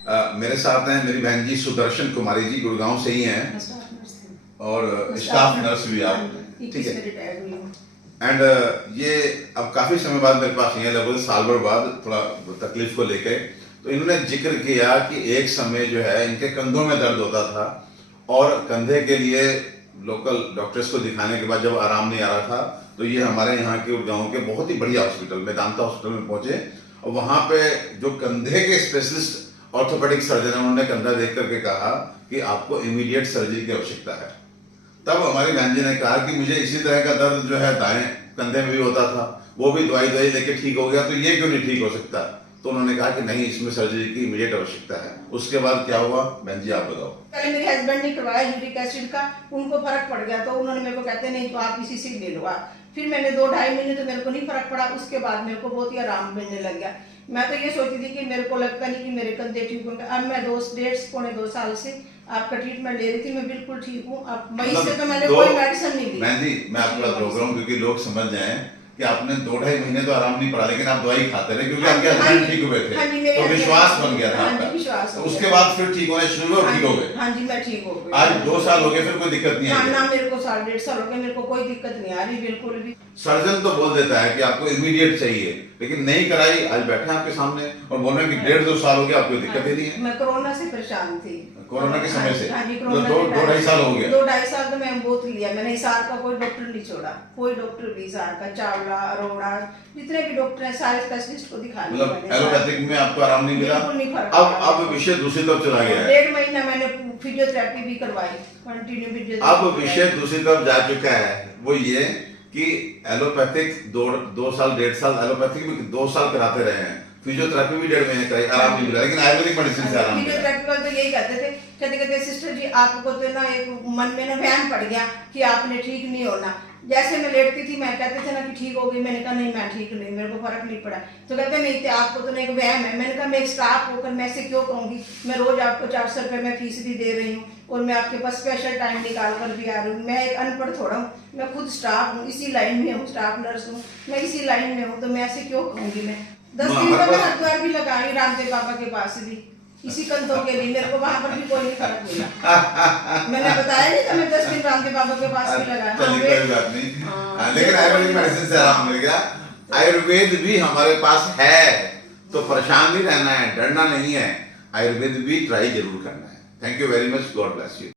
मेरे साथ हैं मेरी बहन जी सुदर्शन कुमारी जी, गुड़गांव से ही हैं और स्टाफ नर्स भी आप, ठीक है। एंड ये अब काफी समय बाद मेरे पास ये लगभग साल भर बाद थोड़ा तकलीफ को लेके, तो इन्होंने जिक्र किया कि एक समय जो है इनके कंधों में दर्द होता था और कंधे के लिए लोकल डॉक्टर्स को दिखाने के बाद जब आराम नहीं आ रहा था तो ये हमारे यहाँ के गांव के बहुत ही बढ़िया हॉस्पिटल मेदांता हॉस्पिटल में पहुंचे और वहां पे जो कंधे के स्पेशलिस्ट ऑर्थोपेडिक सर्जन है उन्होंने कंधा देख करके कहा कि आपको इमीडिएट सर्जरी की आवश्यकता है। तब हमारी बहन जी ने कहा कि मुझे इसी तरह का दर्द जो है दाएं कंधे में भी होता था, वो भी दवाई लेके ठीक हो गया, तो ये क्यों नहीं ठीक हो सकता? तो उन्होंने कहा कि नहीं, इसमें सर्जरी की इमीडिएट आवश्यकता है। उसके बाद क्या हुआ बहन जी, आप बताओ। पहले मेरे हस्बैंड ने करवाया यूरिक एसिड का, उनको फर्क पड़ गया तो उन्होंने मेरे को कहते नहीं तो आप इसी से ले लो आप। फिर मैंने 2-2.5 महीने तो मेरे को नहीं फर्क पड़ा, उसके बाद मेरे को बहुत ही आराम मिलने लग गया। मैं तो ये सोचती थी कि मेरे को लगता नहीं कि मेरे कंधे ठीक होंगे। अब मैं 2 साल से आपका ट्रीटमेंट ले रही थी, मैं बिल्कुल ठीक हूँ। अब मई से तो मैंने कोई मेडिसिन नहीं ली। बहन जी मैं आपको बात रोक रहा हूँ क्योंकि लोग समझ जाए कि आपने 2-2.5 महीने तो आराम नहीं पड़ा, लेकिन आप दवाई खाते रहे क्योंकि आपके हस्बैंड ठीक हुए थे, तो विश्वास बन गया था आपका। तो उसके बाद फिर ठीक होने शुरू हुए और ठीक हो गए। हाँ जी, मैं ठीक हो गई। आज 2 साल हो गए, फिर कोई दिक्कत नहीं आई? ना, मेरे को 1.5 साल हो गए, मेरे को कोई दिक्कत नहीं आ रही बिल्कुल भी। सर्जन तो बोल देता है कि आपको इमीडिएट चाहिए, लेकिन नहीं कराई, आज बैठे हैं आपके सामने और बोल रहे हैं कि 1.5-2 साल हो गया, आपको दिक्कत ही नहीं है। मैं कोरोना से परेशान थी, कोरोना के समय से। हाँ जी, तो 2-2.5 साल हो गया। 2-2.5 साल तो मैं बहुत लिया मैंने। हिसार का कोई डॉक्टर नहीं छोड़ा, कोई डॉक्टर भी, हिसार का, चावला, अरोड़ा, जितने भी डॉक्टर हैं सारे स्पेशलिस्ट को दिखा लिया। मतलब एलोपैथिक में आपको आराम नहीं मिला? बिल्कुल नहीं फर्क। अब विषय दूसरी तरफ चला गया है। 1.5 महीना मैंने फिजियोथेरेपी भी करवाई, कंटिन्यू फिजियोथेरेपी। अब विषय दूसरी तरफ जा चुका है, वो ये कि एलोपैथिक 2 साल 1.5 साल एलोपैथिक में 2 साल कराते रहे हैं, फिजियोथेरेपी भी 1.5 महीने कराई, आराम नहीं मिला, लेकिन आयुर्वेदिक मेडिसिन से आराम मिला। फिजियोथेरेपी वाले तो यही कहते थे, कहते सिस्टर जी आपको तो ना एक मन में ना वहम पड़ गया कि आपने ठीक नहीं होना। जैसे मैं लेटती थी मैं कहते थे ना कि ठीक होगी, मैंने कहा नहीं मैं ठीक नहीं, मेरे को फर्क नहीं पड़ा। तो कहते नहीं थे आपको तो ना एक वहम है। मैंने कहा मैं स्टाफ होकर मैं ऐसे क्यों कहूँगी, मैं रोज आपको 400 रुपये मैं फीस भी दे रही हूँ और मैं आपके पास स्पेशल टाइम निकाल कर भी आ रही हूँ। मैं एक अनपढ़ थोड़ा हूँ, मैं खुद स्टाफ हूँ, इसी लाइन में हूँ, स्टाफ नर्स हूँ, मैं इसी लाइन में हूँ, तो मैं ऐसे क्यों कहूँगी। मैं 10 दिन का मैं हरिद्वार भी लगाई रामदेव बाबा के पास भी, इसी कंधों के लिए, मेरे को वहां पर भी कोई नहीं फर्क मिला। मैंने बताया नहीं था, मैं 10 दिन रामदेव बाबा के पास भी लगाया। कोई बात नहीं, लेकिन आयुर्वेदिक मेडिसिन से आराम मिल गया। आयुर्वेद भी हमारे पास है, तो परेशान नहीं रहना है, डरना नहीं है, आयुर्वेद भी ट्राई जरूर करना है। Thank you very much, God bless you.